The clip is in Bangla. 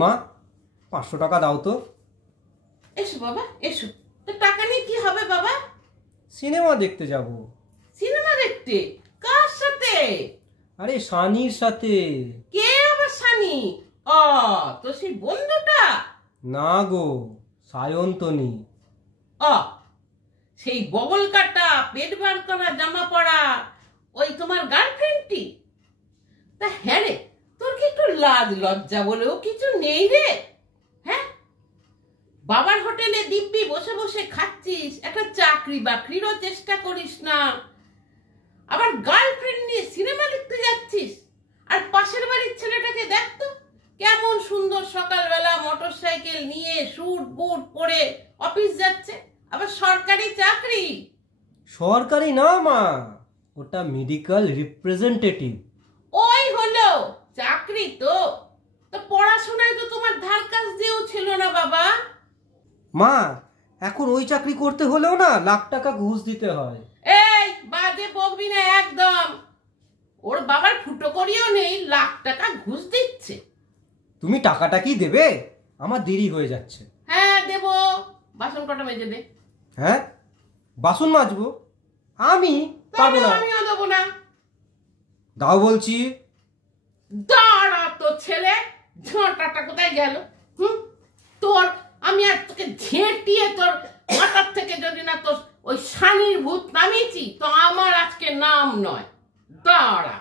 মা 500 টাকা দাও তো। এসো বাবা এসো। তো টাকা নিয়ে কি হবে বাবা? সিনেমা দেখতে যাব। সিনেমা দেখতে? কার সাথে? আরে সানির সাথে। কে আবার সানি? ও তো সেই বন্ধুটা? না গো, সায়ন্তনী। ও সেই বগল কাটা পেট বার করা জামা পরা ওই তোমার গার্লফ্রেন্ডটি? তা হ্যাঁ রে, তোর কি একটু লাজ লজ্জা বলেও কিছু নেই রে? হ্যাঁ, বাবার হোটেলে দিব্যি বসে বসে খাচ্ছিস, একটা চাকরি বাকরিরও চেষ্টা করিস না, আবার গার্লফ্রেন্ড নিয়ে সিনেমা দেখতে যাচ্ছিস। আর পাশের বাড়ির ছেলেটাকে দেখ তো, কেমন সুন্দর সকালবেলা মোটর সাইকেল নিয়ে স্যুট বুট পরে অফিস যাচ্ছে, আবার সরকারি চাকরি। সরকারি না মা, ওটা মেডিকেল রিপ্রেজেন্টেটিভ। ওই হলো চাকরি। তো তো পড়াশোনায় তো তোমার ধার কাজ দিয়েও ছিল না বাবা। মা এখন ওই চাকরি করতে হলেও না লাখ টাকা ঘুষ দিতে হয়। এই বাজে বকবি না একদম। ওর বাবার ফুটো করিও নেই, লাখ টাকা ঘুষ দিচ্ছে। তুমি টাকাটা কি দেবে? আমার দেরি হয়ে যাচ্ছে। হ্যাঁ দেবো, বাসন কটা মেজে দে। হ্যাঁ, বাসন মাজবো? আমি পারবো না। আমিও দেবো না। দাও বলছি। দাঁড়া তো ছেলে, ঝাঁটাটা কোথায় গেল? তোর আমি আর তোকে ঝেঁটিয়ে তোর মাথার থেকে যদি না তোর ওই শানির ভূত নামিয়েছি, তো আমার আজকে নাম নয়। দাঁড়া।